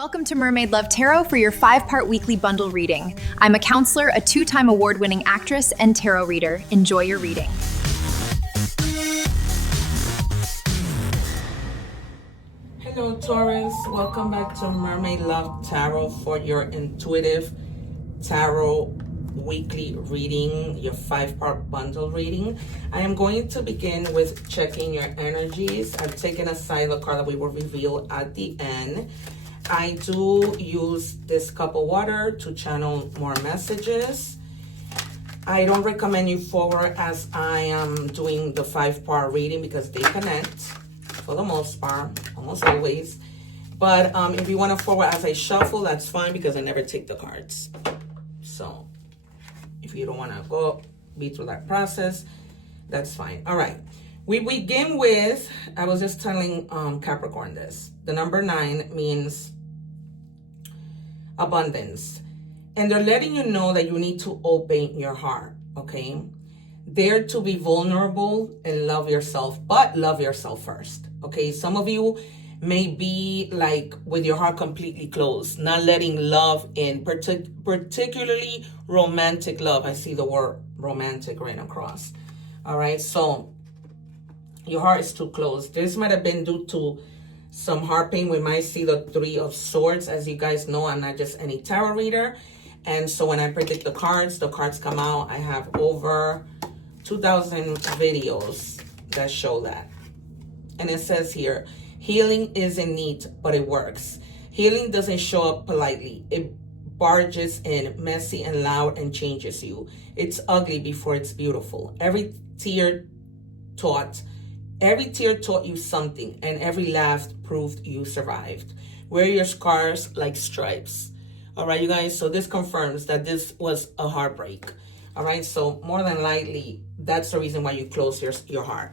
Welcome to Mermaid Love Tarot for your 5-part weekly bundle reading. I'm a counselor, a 2-time award-winning actress, and tarot reader. Enjoy your reading. Hello Taurus, welcome back to Mermaid Love Tarot for your intuitive tarot weekly reading, your 5-part bundle reading. I am going to begin with checking your energies. I've taken aside the card that we will reveal at the end. I do use this cup of water to channel more messages. I don't recommend you forward as I am doing the 5-part reading because they connect for the most part, almost always. But if you want to forward as I shuffle, that's fine because I never take the cards. So if you don't want to go be through that process, that's fine. All right. We begin with, I was just telling Capricorn this. The number 9 means abundance. And they're letting you know that you need to open your heart, okay? Dare to be vulnerable and love yourself, but love yourself first, okay? Some of you may be like with your heart completely closed, not letting love in, particularly romantic love. I see the word romantic right across. All right, so your heart is too closed. This might have been due to some heart pain. We might see the 3 of Swords. As you guys know, I'm not just any tarot reader. And so when I predict the cards come out. I have over 2,000 videos that show that. And it says here, healing isn't neat, but it works. Healing doesn't show up politely. It barges in, messy and loud, and changes you. It's ugly before it's beautiful. Every tear taught you something, and every laugh proved you survived. Wear your scars like stripes. All right, you guys, so this confirms that this was a heartbreak. All right, so more than likely, that's the reason why you closed your heart.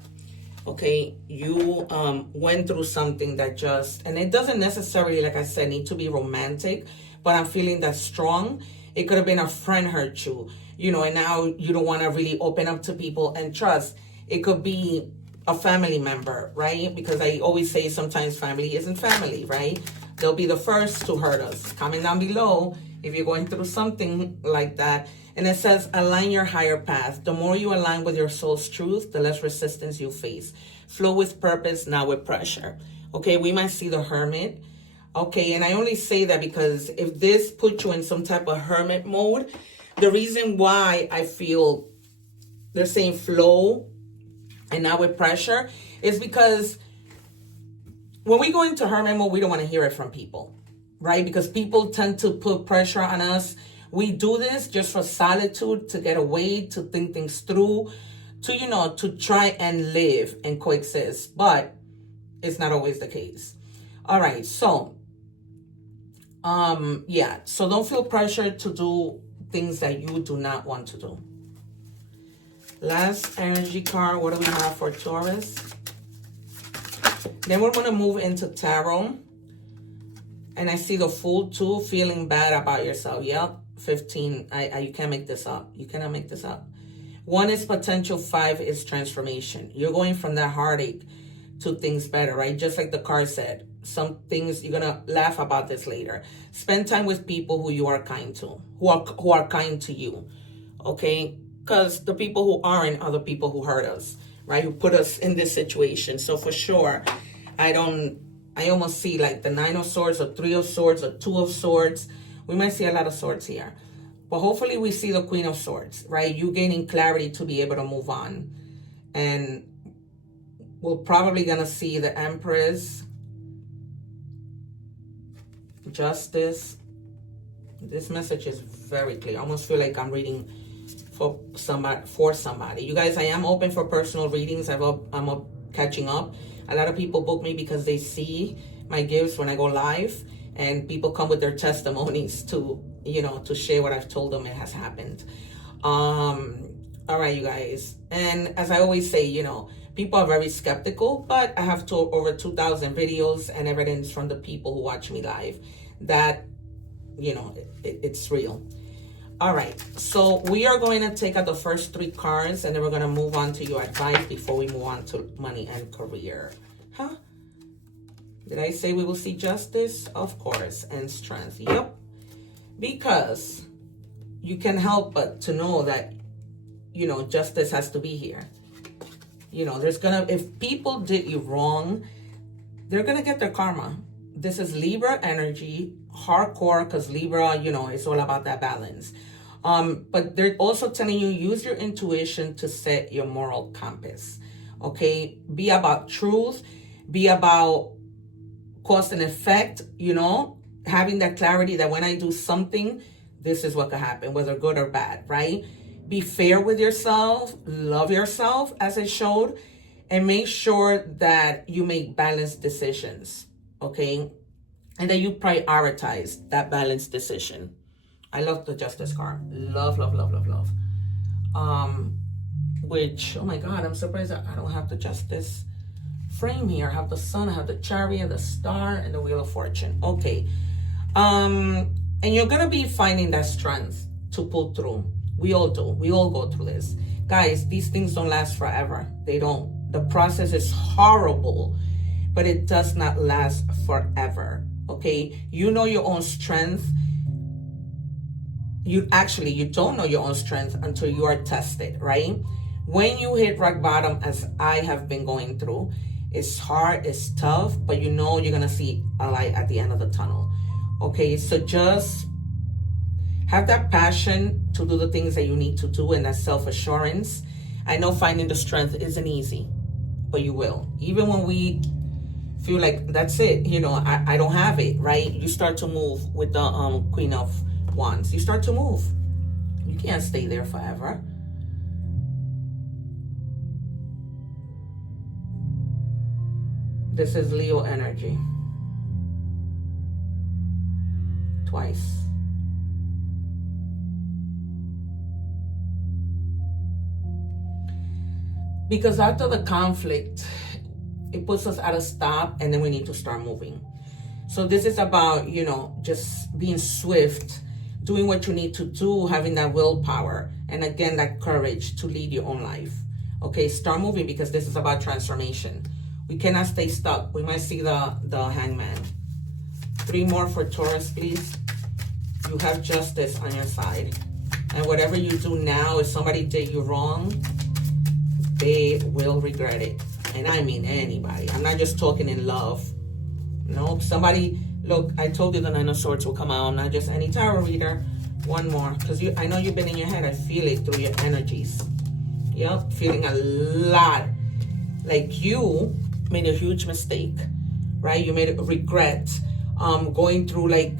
Okay, you went through something that and it doesn't necessarily, like I said, need to be romantic, but I'm feeling that strong. It could have been a friend hurt you, and now you don't want to really open up to people and trust. It could be a family member, right? Because I always say sometimes family isn't family, right? They'll be the first to hurt us. Comment down below if you're going through something like that. And it says, align your higher path. The more you align with your soul's truth, the less resistance you face. Flow with purpose, not with pressure. Okay, we might see the Hermit. Okay, and I only say that because if this puts you in some type of hermit mode, the reason why I feel they're saying flow and not with pressure is because when we go into hermit mode, we don't want to hear it from people, right? Because people tend to put pressure on us. We do this just for solitude, to get away, to think things through, to try and live and coexist. But it's not always the case. All right, so, yeah. So don't feel pressured to do things that you do not want to do. Last energy card, what do we have for Taurus? Then we're going to move into tarot. And I see the Fool too, feeling bad about yourself. Yep, 15. You can't make this up. You cannot make this up. 1 is potential, 5 is transformation. You're going from that heartache to things better, right? Just like the card said. Some things, you're going to laugh about this later. Spend time with people who you are kind to, who are kind to you, okay? Because the people who aren't are the people who hurt us, right? Who put us in this situation. So for sure, I almost see like the 9 of Swords, or 3 of Swords, or 2 of Swords. We might see a lot of swords here. But hopefully we see the Queen of Swords, right? You gaining clarity to be able to move on. And we're probably going to see the Empress, Justice. This message is very clear. I almost feel like I'm reading for somebody. You guys, I am open for personal readings. I'm catching up. A lot of people book me because they see my gifts when I go live, and people come with their testimonies to share what I've told them it has happened. All right, you guys. And as I always say, people are very skeptical, but I have over 2,000 videos and evidence from the people who watch me live that, it's real. All right, so we are going to take out the first 3 cards, and then we're going to move on to your advice before we move on to money and career. Did I say we will see justice? Of course. And strength. Yep. Because you can help but to know that, you know, justice has to be here. You know, there's gonna, if people did you wrong, they're gonna get their karma. This is Libra energy, hardcore, because Libra, you know, it's all about that balance. But they're also telling you, use your intuition to set your moral compass. Okay? Be about truth. Be about cause and effect, you know? Having that clarity that when I do something, this is what could happen, whether good or bad, right? Be fair with yourself. Love yourself, as I showed. And make sure that you make balanced decisions, okay? And that you prioritize that balanced decision. I love the Justice card. Love, love, love, love, love. Which, oh my God, I'm surprised that I don't have the Justice frame here. I have the Sun, I have the Chariot, the Star, and the Wheel of Fortune. Okay. And you're going to be finding that strength to pull through. We all do. We all go through this. Guys, these things don't last forever. They don't. The process is horrible, but it does not last forever. Okay? You know your own strength. You don't know your own strength until you are tested, right? When you hit rock bottom, as I have been going through, it's hard, it's tough, but you know you're going to see a light at the end of the tunnel. Okay? So just have that passion to do the things that you need to do and that self-assurance. I know finding the strength isn't easy, but you will. Even when we feel like that's it, you know, I don't have it, right? You start to move with the Queen of Wands. You start to move. You can't stay there forever. This is Leo energy. Twice. Because after the conflict, it puts us at a stop and then we need to start moving. So this is about, you know, just being swift, doing what you need to do, having that willpower, and again, that courage to lead your own life. Okay, start moving because this is about transformation. We cannot stay stuck. We might see the Hangman. 3 more for Taurus, please. You have justice on your side. And whatever you do now, if somebody did you wrong, they will regret it. And I mean anybody. I'm not just talking in love. No, somebody, look, I told you the Nine of Swords will come out. I'm not just any tarot reader. 1 more, because I know you've been in your head. I feel it through your energies. Yep, feeling a lot. Like you made a huge mistake, right? You made a regret going through, like,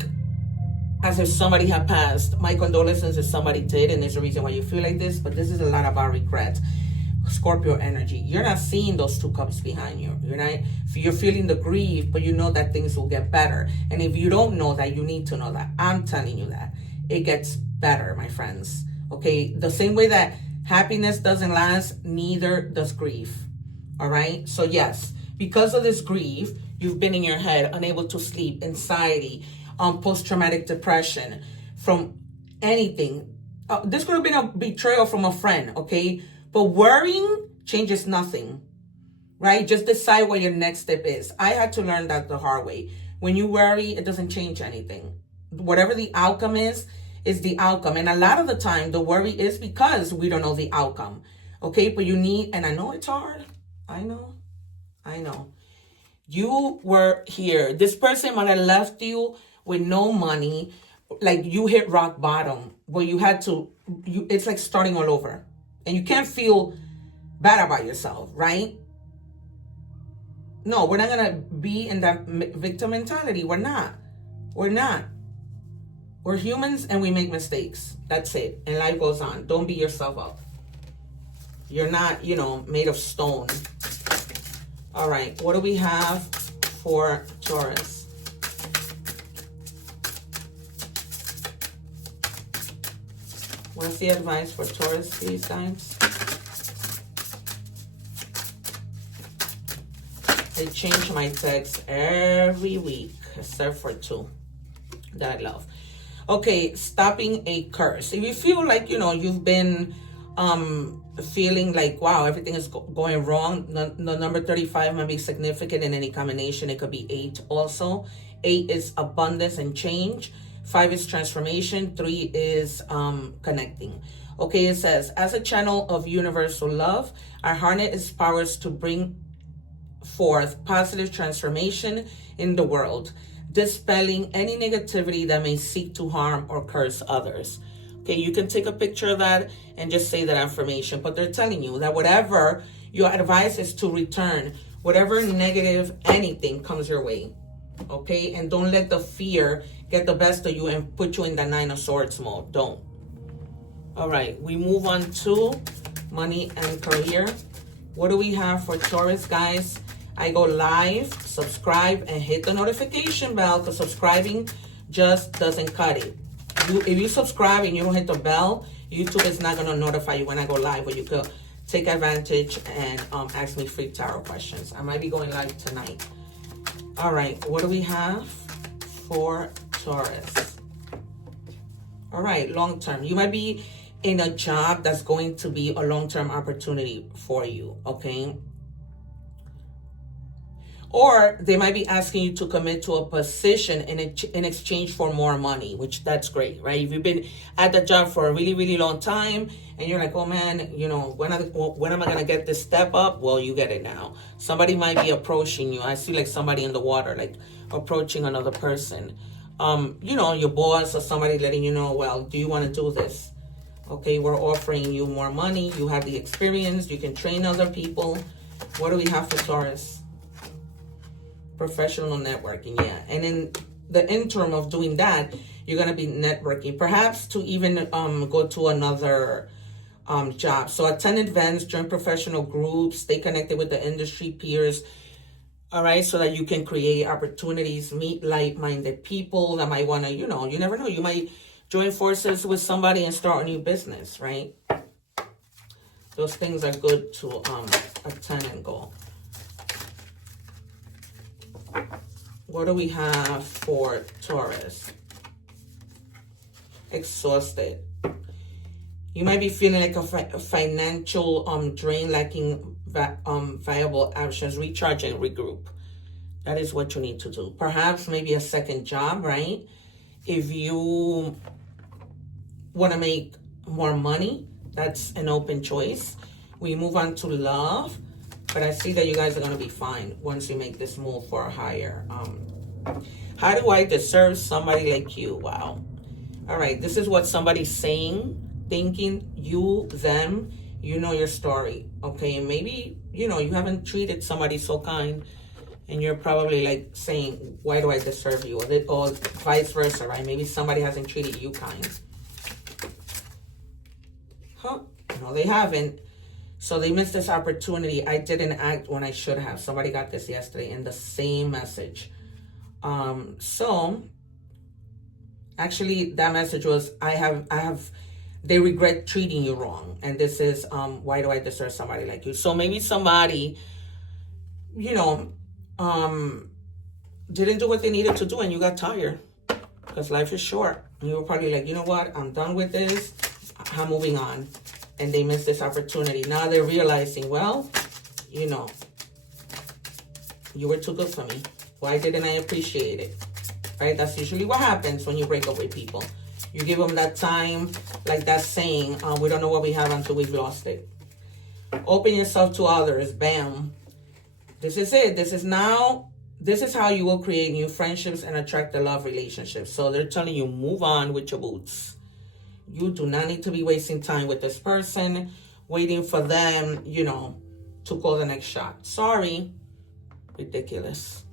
as if somebody had passed. My condolences if somebody did, and there's a reason why you feel like this, but this is a lot about regret. Scorpio energy. You're not seeing those 2 cups behind you. You're feeling the grief, but you know that things will get better. And if you don't know that, you need to know that. I'm telling you that. It gets better, my friends. Okay? The same way that happiness doesn't last, neither does grief. All right? So yes, because of this grief, you've been in your head, unable to sleep, anxiety, post-traumatic depression, from anything. This could have been a betrayal from a friend, okay? But worrying changes nothing, right? Just decide what your next step is. I had to learn that the hard way. When you worry, it doesn't change anything. Whatever the outcome is the outcome. And a lot of the time, the worry is because we don't know the outcome, okay? But you need, and I know it's hard. I know. You were here. This person might have left you with no money. Like you hit rock bottom where you had to, it's like starting all over. And you can't feel bad about yourself, right? No, we're not going to be in that victim mentality. We're not. We're humans and we make mistakes. That's it. And life goes on. Don't beat yourself up. You're not, made of stone. All right. What do we have for Taurus? What's the advice for Taurus, please, guys? I change my text every week, except for 2 that I love. Okay, stopping a curse. If you feel like, you've been feeling like, wow, everything is going wrong. The number 35 might be significant in any combination. It could be 8 also. 8 is abundance and change. 5 is transformation. 3 is connecting. Okay, it says, as a channel of universal love, I harness its powers to bring forth positive transformation in the world, dispelling any negativity that may seek to harm or curse others. Okay, you can take a picture of that and just say that affirmation, but they're telling you that whatever your advice is to return, whatever negative anything comes your way. Okay, and don't let the fear get the best of you and put you in the 9 of Swords mode. Don't. All right, we move on to money and career. What do we have for Taurus, guys? I go live, subscribe, and hit the notification bell, because subscribing just doesn't cut it. If you subscribe and you don't hit the bell, YouTube is not going to notify you when I go live, but you could take advantage and ask me free tarot questions. I might be going live tonight. All right, what do we have for Taurus? All right, long term. You might be in a job that's going to be a long-term opportunity for you, okay? Or they might be asking you to commit to a position in exchange for more money, which that's great, right? If you've been at the job for a really, really long time and you're like, oh man, you know, when am I going to get this step up? Well, you get it now. Somebody might be approaching you. I see like somebody in the water, like approaching another person. You know, your boss or somebody letting you know, well, do you want to do this? Okay, we're offering you more money. You have the experience. You can train other people. What do we have for Taurus? Professional networking, yeah. And in the interim of doing that, you're going to be networking, perhaps to even go to another job. So attend events, join professional groups, stay connected with the industry peers, all right, so that you can create opportunities, meet like-minded people that might want to, you know, you never know, you might join forces with somebody and start a new business, right? Those things are good to attend and go. What do we have for Taurus? Exhausted. You might be feeling like a financial drain, lacking viable options. Recharge and regroup. That is what you need to do. Perhaps maybe a second job, right? If you want to make more money, that's an open choice. We move on to love. But I see that you guys are going to be fine once you make this move for a higher. How do I deserve somebody like you? Wow. All right. This is what somebody's saying, thinking, you, them, you know your story. Okay. And maybe, you know, you haven't treated somebody so kind. And you're probably like saying, why do I deserve you? Or vice versa, right? Maybe somebody hasn't treated you kind. Huh? No, they haven't. So they missed this opportunity. I didn't act when I should have. Somebody got this yesterday in the same message. So actually that message was, they regret treating you wrong. And this is, why do I deserve somebody like you? So maybe somebody, you know, didn't do what they needed to do and you got tired, because life is short. And you were probably like, you know what? I'm done with this. I'm moving on. And they missed this opportunity. Now they're realizing, well, you know, you were too good for me. Why didn't I appreciate it? Right? That's usually what happens when you break up with people. You give them that time, like that saying, we don't know what we have until we've lost it. Open yourself to others. Bam. This is it. This is how you will create new friendships and attract the love relationships. So they're telling you, move on with your boots. You do not need to be wasting time with this person, waiting for them, you know, to call the next shot. Sorry. Ridiculous.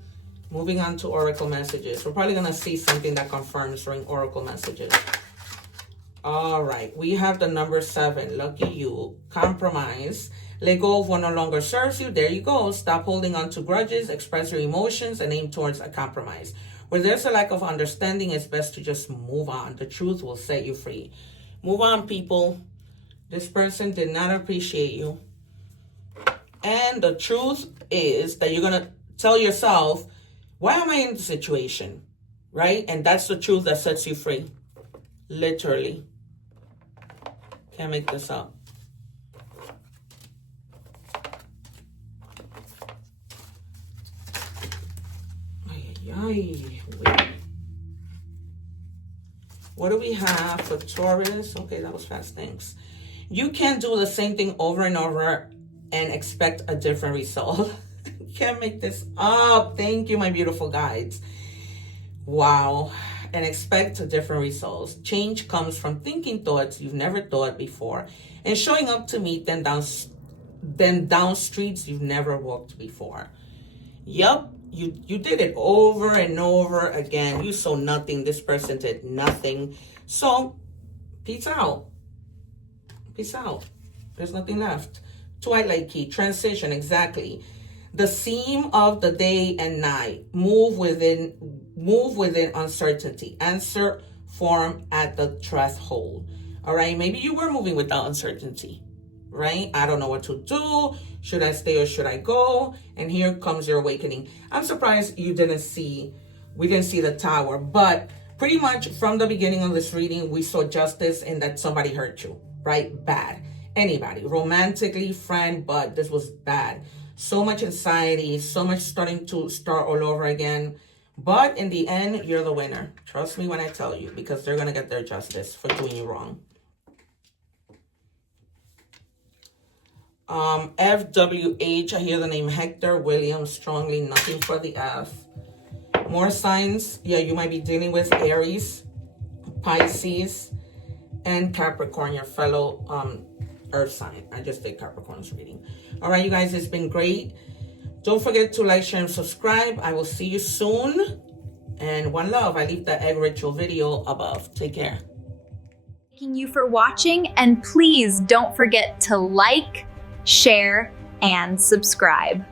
Moving on to oracle messages. We're probably going to see something that confirms during oracle messages. All right. We have the number 7. Lucky you. Compromise. Let go of what no longer serves you. There you go. Stop holding on to grudges. Express your emotions and aim towards a compromise. Where there's a lack of understanding, it's best to just move on. The truth will set you free. Move on, people. This person did not appreciate you. And the truth is that you're going to tell yourself, why am I in this situation? Right? And that's the truth that sets you free. Literally. Can't make this up. Yay. What do we have for Taurus? Okay, that was fast, thanks. You can't do the same thing over and over and expect a different result. You can't make this up. Thank you, my beautiful guides. Wow. And expect different results. Change comes from thinking thoughts you've never thought before and showing up to meet them down streets you've never walked before. Yup, you did it over and over again. You saw nothing. This person did nothing. So, peace out. Peace out. There's nothing left. Twilight key, transition, exactly. The theme of the day and night. Move within uncertainty. Answer form at the threshold. All right, maybe you were moving without uncertainty, right? I don't know what to do. Should I stay or should I go? And here comes your awakening. I'm surprised we didn't see the Tower, but pretty much from the beginning of this reading, we saw justice in that somebody hurt you, right? Bad. Anybody, romantically, friend, but this was bad. So much anxiety, so much starting to start all over again. But in the end, you're the winner. Trust me when I tell you, because they're going to get their justice for doing you wrong. FWH, I hear the name Hector, William, strongly, nothing for the F. More signs. Yeah, you might be dealing with Aries, Pisces, and Capricorn, your fellow Earth sign. I just did Capricorn's reading. All right, you guys, it's been great. Don't forget to like, share, and subscribe. I will see you soon. And one love. I leave the egg ritual video above. Take care. Thanking you for watching, and please don't forget to like, share, and subscribe.